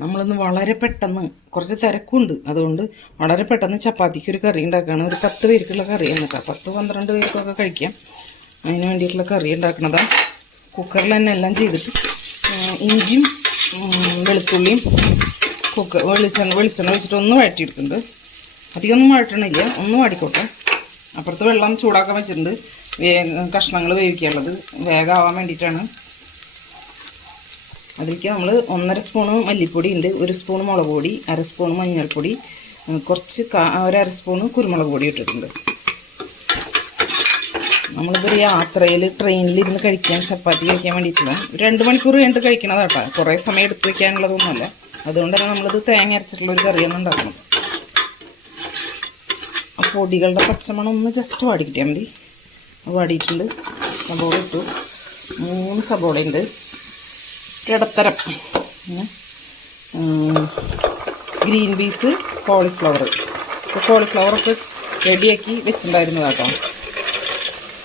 നമ്മളിന്ന് വളരെ പെട്ടെന്ന് കുറച്ച് തിരക്കുണ്ട്. അതുകൊണ്ട് വളരെ പെട്ടെന്ന് ചപ്പാത്തിക്ക് ഒരു കറി ഉണ്ടാക്കുകയാണ് ഒരു പത്ത് പേർക്കുള്ള കറിയാണ് കേട്ടോ. പത്ത് പന്ത്രണ്ട് പേർക്കൊക്കെ കഴിക്കാം. അതിന് വേണ്ടിയിട്ടുള്ള കറി ഉണ്ടാക്കണതാണ് കുക്കറിൽ തന്നെ എല്ലാം ചെയ്തിട്ട് ഇഞ്ചിയും വെളുത്തുള്ളിയും കുക്കർ വെളിച്ചെണ്ണ വെളിച്ചെണ്ണ വെച്ചിട്ട് ഒന്ന് വഴറ്റിയെടുക്കുന്നുണ്ട്. അധികമൊന്നും വഴറ്റണില്ല. ഒന്ന് വാടിക്കോട്ടെ. അപ്പുറത്ത് വെള്ളം ചൂടാക്കാൻ വെച്ചിട്ടുണ്ട്. വേഗം കഷ്ണങ്ങൾ വേവിക്കാനുള്ളത്. വേഗമാവാൻ വേണ്ടിയിട്ടാണ്. അതിലേക്ക് നമ്മൾ ഒന്നര സ്പൂണ് മല്ലിപ്പൊടി ഉണ്ട് ഒരു സ്പൂൺ മുളക് പൊടി അര സ്പൂൺ മഞ്ഞൾപ്പൊടി കുറച്ച് കാ- ഒരു അര സ്പൂണ് കുരുമുളക് പൊടി ഇട്ടിട്ടുണ്ട്. നമ്മളിപ്പോൾ ഒരു യാത്രയിൽ ട്രെയിനിലിരുന്ന് കഴിക്കാൻ ചപ്പാത്തി കഴിക്കാൻ വേണ്ടിയിട്ടുള്ള രണ്ട് മണിക്കൂർ കഴിഞ്ഞിട്ട് കഴിക്കണതാട്ടോ കുറേ സമയം എടുത്ത് വയ്ക്കാനുള്ളതൊന്നുമല്ല. അതുകൊണ്ട് തന്നെ നമ്മളിത് തേങ്ങ അരച്ചിട്ടുള്ള ഒരു കറിയാണ് ഉണ്ടാക്കുന്നത് ആ പൊടികളുടെ പച്ചമണം ഒന്ന് ജസ്റ്റ് വാടിക്കിട്ടിയാൽ മതി. അത് വാടിയിട്ടുണ്ട്. സബോള ഇട്ടു. മൂന്ന് സബോളയുണ്ട് ഇടത്തരം ഗ്രീൻ പീസ് കോളിഫ്ലവർ. ഇപ്പോൾ കോളിഫ്ലവറൊക്കെ റെഡിയാക്കി വെച്ചിട്ടുണ്ടായിരുന്നതാട്ടോ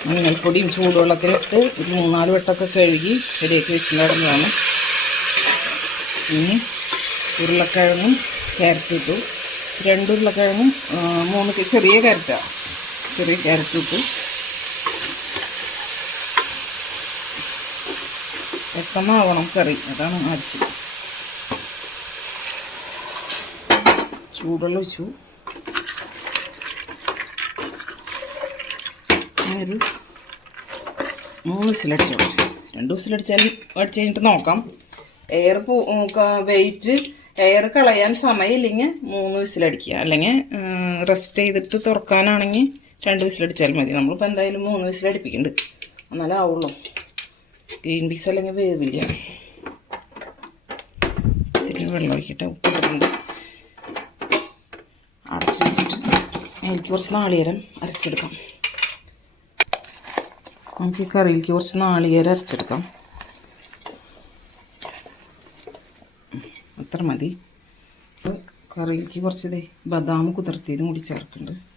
മഞ്ഞൾപ്പൊടിയും ചൂടുവെള്ളത്തിലിട്ട് ഒരു മൂന്നാൽ വട്ടമൊക്കെ കഴുകി റെഡിയാക്കി വെച്ചിട്ടുണ്ടായിരുന്നതാണ്. ഇനി ഉരുളക്കിഴങ്ങും ക്യാരറ്റ് ഇട്ടു. രണ്ട് ഉരുളക്കിഴങ്ങും മൂന്ന് ചെറിയ ക്യാരറ്റാണ് ചെറിയ ക്യാരറ്റ് ഇട്ടു. പെട്ടെന്നാവണം കറി. അതാണ് ആവശ്യം. ചൂടുള്ള ഒഴിച്ചു. ഒരു മൂന്ന് വിസിലടിച്ചോളൂ രണ്ട് വിസിലടിച്ചാലും അടിച്ച് കഴിഞ്ഞിട്ട് നോക്കാം. എയർ പോ വെയിറ്റ് എയർ കളയാൻ സമയമില്ലെങ്കിൽ മൂന്ന് വിസിലടിക്കുക. അല്ലെങ്കിൽ റെസ്റ്റ് ചെയ്തിട്ട് തുറക്കാനാണെങ്കിൽ രണ്ട് വിസിലടിച്ചാൽ മതി. നമ്മളിപ്പോൾ എന്തായാലും മൂന്ന് വിസിലടിപ്പിക്കുന്നുണ്ട്. എന്നാലേ ആവുള്ളൂ. ഗ്രീൻ പീസ് അല്ലെങ്കിൽ വേവില്ല ഇത്തിരി വെള്ളം ഒഴിക്കട്ടെ ഉപ്പിട്ടുണ്ട് അടച്ച് വെച്ചിട്ട് അതിലേക്ക് കുറച്ച് നാളികേരം അരച്ചെടുക്കാം. നമുക്ക് ഈ കറിയിലേക്ക് കുറച്ച് നാളികേരം അരച്ചെടുക്കാം. അത്ര മതി. കറിയിലേക്ക് കുറച്ച് ബദാം കുതിർത്തിയതും കൂടി ചേർക്കുന്നുണ്ട്.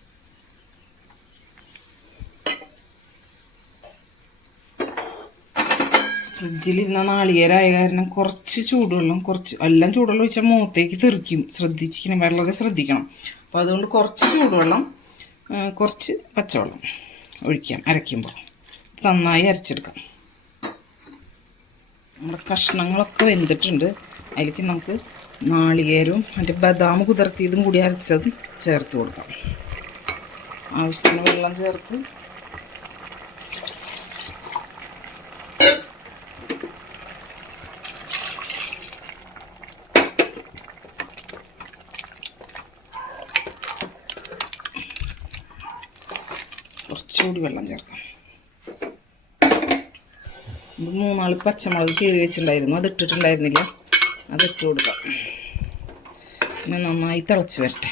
ഫ്രിഡ്ജിലിരുന്ന നാളികേരമായ കാരണം കുറച്ച് ചൂടുവെള്ളം കുറച്ച് എല്ലാം ചൂടുവെള്ളം ഒഴിച്ചാൽ മുഖത്തേക്ക് തെറിക്കും. ശ്രദ്ധിച്ചിരിക്കണം വളരെ ശ്രദ്ധിക്കണം. അപ്പോൾ അതുകൊണ്ട് കുറച്ച് ചൂടുവെള്ളം കുറച്ച് പച്ചവെള്ളം ഒഴിക്കാം അരയ്ക്കുമ്പോൾ. നന്നായി അരച്ചെടുക്കാം. നമ്മുടെ കഷ്ണങ്ങളൊക്കെ വെന്തിട്ടുണ്ട്. അതിലേക്ക് നമുക്ക് നാളികേരവും മറ്റേ ബദാം കുതിർത്തിയതും കൂടി അരച്ചത് ചേർത്ത് കൊടുക്കാം. ആവശ്യത്തിന് വെള്ളം ചേർത്ത് കുറച്ചുകൂടി വെള്ളം ചേർക്കാം. മൂന്നാൾക്ക് പച്ചമുളക് കീറി വെച്ചിട്ടുണ്ടായിരുന്നു. അത് ഇട്ടിട്ടുണ്ടായിരുന്നില്ല. അത് ഇട്ട് കൊടുക്കാം. പിന്നെ നന്നായി തിളച്ച് വരട്ടെ.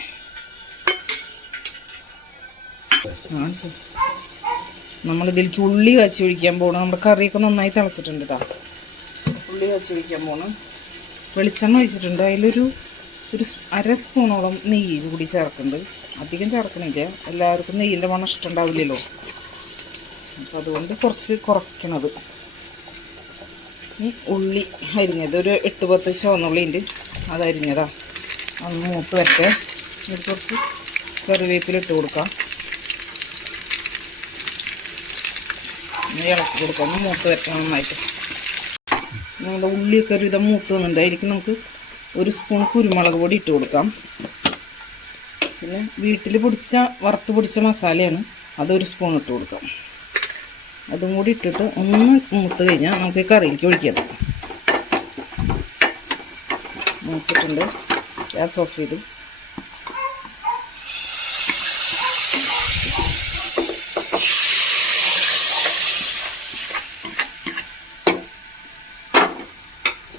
നമ്മളിതിലേക്ക് ഉള്ളി കാച്ചി ഒഴിക്കാൻ പോകണം നമ്മുടെ കറിയൊക്കെ നന്നായി തിളച്ചിട്ടുണ്ട് കേട്ടോ ഉള്ളി കാച്ചി ഒഴിക്കാൻ പോകണം വെളിച്ചെണ്ണ ഒഴിച്ചിട്ടുണ്ട്. അതിലൊരു ഒരു അര സ്പൂണോളം നെയ്യ് കൂടി ചേർക്കുന്നുണ്ട്. അധികം ചേർക്കണില്ല. എല്ലാവർക്കും നെയ്യിന്റെ മണം ഇഷ്ടമുണ്ടാവില്ലല്ലോ. അപ്പം അതുകൊണ്ട് കുറച്ച് കുറയ്ക്കണത്. ഈ ഉള്ളി അരിഞ്ഞത് ഒരു എട്ട് പത്ത് ഉണ്ട് അത് അരിഞ്ഞതാ. അത് മൂത്ത് വരട്ടെ. ഇത് കുറച്ച് കറിവേപ്പില ഇട്ട് കൊടുക്കാം. ഇളക്കി കൊടുക്കാം. ഒന്ന് മൂത്ത് വരട്ടെ നന്നായിട്ട്. നമ്മുടെ ഉള്ളിയൊക്കെ ഒരുവിധം മൂത്ത് വന്നിട്ടുണ്ട്. അതിലേക്ക് നമുക്ക് ഒരു സ്പൂൺ കുരുമുളക് പൊടി ഇട്ട് കൊടുക്കാം. വീട്ടിൽ പൊടിച്ച വറുത്ത് പൊടിച്ച മസാലയാണ്. അതൊരു സ്പൂൺ ഇട്ട് കൊടുക്കാം. അതും കൂടി ഇട്ടിട്ട് ഒന്ന് മൂത്ത് കഴിഞ്ഞാൽ നമുക്ക് കറിയിലേക്ക് ഒഴിക്കാം. മൂത്തിട്ടുണ്ട്. ഗ്യാസ് ഓഫ് ചെയ്തു.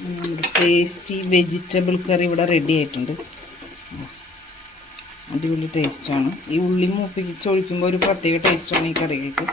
നമ്മുടെ ടേസ്റ്റി വെജിറ്റബിൾ കറി ഇവിടെ റെഡി ആയിട്ടുണ്ട്. അടിപൊളി ടേസ്റ്റാണ് ഈ ഉള്ളി മൂപ്പിച്ചൊഴിക്കുമ്പോൾ ഒരു പ്രത്യേക ടേസ്റ്റാണ് ഈ കറികൾക്ക്.